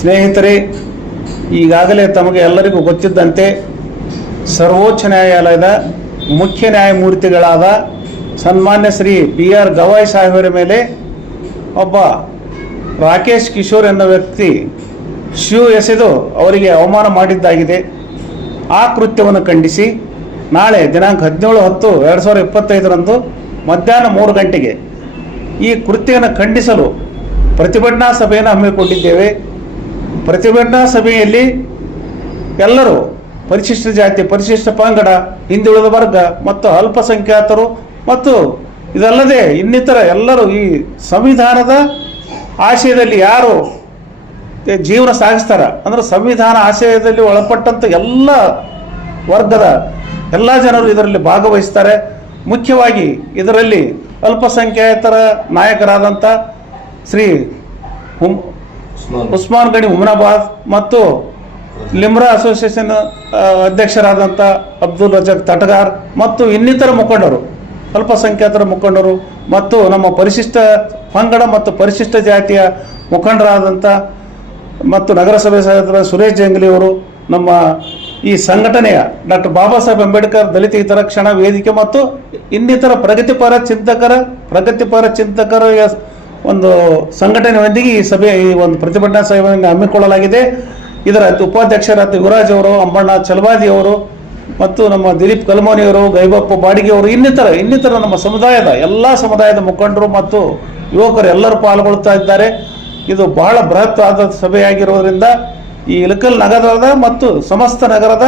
ಸ್ನೇಹಿತರೆ, ಈಗಾಗಲೇ ತಮಗೆ ಎಲ್ಲರಿಗೂ ಗೊತ್ತಿದ್ದಂತೆ ಸರ್ವೋಚ್ಚ ನ್ಯಾಯಾಲಯದ ಮುಖ್ಯ ನ್ಯಾಯಮೂರ್ತಿಗಳಾದ ಸನ್ಮಾನ್ಯ ಶ್ರೀ PR ಗವಾಯ್ ಸಾಹೇಬರ ಮೇಲೆ ಒಬ್ಬ ರಾಕೇಶ್ ಕಿಶೋರ್ ಎನ್ನುವ ವ್ಯಕ್ತಿ ಶಿವು ಎಸೆದು ಅವರಿಗೆ ಅವಮಾನ ಮಾಡಿದ್ದಾಗಿದೆ. ಆ ಕೃತ್ಯವನ್ನು ಖಂಡಿಸಿ ನಾಳೆ ದಿನಾಂಕ 17/10/2025 ಮಧ್ಯಾಹ್ನ 3 ಗಂಟೆಗೆ ಈ ಕೃತ್ಯವನ್ನು ಖಂಡಿಸಲು ಪ್ರತಿಭಟನಾ ಸಭೆಯನ್ನು ಹಮ್ಮಿಕೊಂಡಿದ್ದೇವೆ. ಪ್ರತಿಭಟನಾ ಸಭೆಯಲ್ಲಿ ಎಲ್ಲರೂ ಪರಿಶಿಷ್ಟ ಜಾತಿ, ಪರಿಶಿಷ್ಟ ಪಂಗಡ, ಹಿಂದುಳಿದ ವರ್ಗ ಮತ್ತು ಅಲ್ಪಸಂಖ್ಯಾತರು ಮತ್ತು ಇದಲ್ಲದೆ ಇನ್ನಿತರ ಎಲ್ಲರೂ ಈ ಸಂವಿಧಾನದ ಆಶಯದಲ್ಲಿ ಯಾರು ಜೀವನ ಸಾಗಿಸ್ತಾರ ಅಂದರೆ ಸಂವಿಧಾನ ಆಶಯದಲ್ಲಿ ಒಳಪಟ್ಟಂಥ ಎಲ್ಲ ವರ್ಗದ ಎಲ್ಲ ಜನರು ಇದರಲ್ಲಿ ಭಾಗವಹಿಸ್ತಾರೆ. ಮುಖ್ಯವಾಗಿ ಇದರಲ್ಲಿ ಅಲ್ಪಸಂಖ್ಯಾತರ ನಾಯಕರಾದಂಥ ಶ್ರೀ ಉಸ್ಮಾನ್ ಗಣಿ ಹುಮನಾಬಾದ್ ಮತ್ತು ಲಿಮ್ರಾ ಅಸೋಸಿಯೇಷನ್ ಅಧ್ಯಕ್ಷರಾದಂಥ ಅಬ್ದುಲ್ ರಜಾಕ್ ತಟಗಾರ್ ಮತ್ತು ಇನ್ನಿತರ ಮುಖಂಡರು, ಅಲ್ಪಸಂಖ್ಯಾತರ ಮುಖಂಡರು ಮತ್ತು ನಮ್ಮ ಪರಿಶಿಷ್ಟ ಪಂಗಡ ಮತ್ತು ಪರಿಶಿಷ್ಟ ಜಾತಿಯ ಮುಖಂಡರಾದಂಥ ಮತ್ತು ನಗರಸಭೆ ಸದಸ್ಯರ ಸುರೇಶ್ ಜಂಗ್ಲಿಯವರು, ನಮ್ಮ ಈ ಸಂಘಟನೆಯ ಡಾಕ್ಟರ್ ಬಾಬಾ ಸಾಹೇಬ್ ಅಂಬೇಡ್ಕರ್ ದಲಿತ ಹಿತರಕ್ಷಣಾ ವೇದಿಕೆ ಮತ್ತು ಇನ್ನಿತರ ಪ್ರಗತಿಪರ ಚಿಂತಕರ ಒಂದು ಸಂಘಟನೆಯೊಂದಿಗೆ ಈ ಒಂದು ಪ್ರತಿಭಟನಾ ಸಭೆಯನ್ನು ಹಮ್ಮಿಕೊಳ್ಳಲಾಗಿದೆ. ಇದರ ಉಪಾಧ್ಯಕ್ಷರಾದ ಯುವರಾಜ್ ಅವರು, ಅಂಬಣ್ಣ ಚಲವಾದಿ ಅವರು ಮತ್ತು ನಮ್ಮ ದಿಲೀಪ್ ಕಲ್ಮೋನಿಯವರು, ಗೈಬಪ್ಪ ಬಾಡಿಗೆಯವರು, ಇನ್ನಿತರ ನಮ್ಮ ಎಲ್ಲ ಸಮುದಾಯದ ಮುಖಂಡರು ಮತ್ತು ಯುವಕರು ಎಲ್ಲರೂ ಪಾಲ್ಗೊಳ್ತಾ ಇದ್ದಾರೆ. ಇದು ಬಹಳ ಬೃಹತ್ ಆದ ಸಭೆಯಾಗಿರೋದ್ರಿಂದ ಈ ಇಳಕಲ್ ನಗರದ ಮತ್ತು ಸಮಸ್ತ ನಗರದ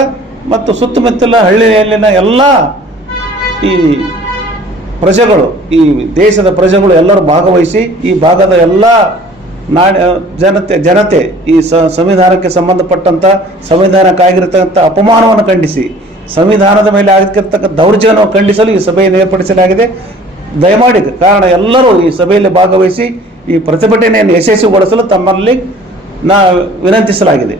ಮತ್ತು ಸುತ್ತಮುತ್ತಲ ಹಳ್ಳಿಯಲ್ಲಿನ ಎಲ್ಲ ಈ ಪ್ರಜೆಗಳು, ಈ ದೇಶದ ಪ್ರಜೆಗಳು ಎಲ್ಲರೂ ಭಾಗವಹಿಸಿ ಈ ಭಾಗದ ಎಲ್ಲ ಜನತೆ ಈ ಸಂವಿಧಾನಕ್ಕೆ ಸಂಬಂಧಪಟ್ಟಂಥ ಸಂವಿಧಾನಕ್ಕಾಗಿರ್ತಕ್ಕಂಥ ಅಪಮಾನವನ್ನು ಖಂಡಿಸಿ ಸಂವಿಧಾನದ ಮೇಲೆ ಆಗಿರ್ತಕ್ಕಂಥ ದೌರ್ಜನ್ಯವನ್ನು ಖಂಡಿಸಲು ಈ ಸಭೆಯನ್ನು ಏರ್ಪಡಿಸಲಾಗಿದೆ. ದಯಮಾಡಿ ಕಾರಣ ಎಲ್ಲರೂ ಈ ಸಭೆಯಲ್ಲಿ ಭಾಗವಹಿಸಿ ಈ ಪ್ರತಿಭಟನೆಯನ್ನು ಯಶಸ್ವಿಗೊಳಿಸಲು ತಮ್ಮಲ್ಲಿ ವಿನಂತಿಸಲಾಗಿದೆ.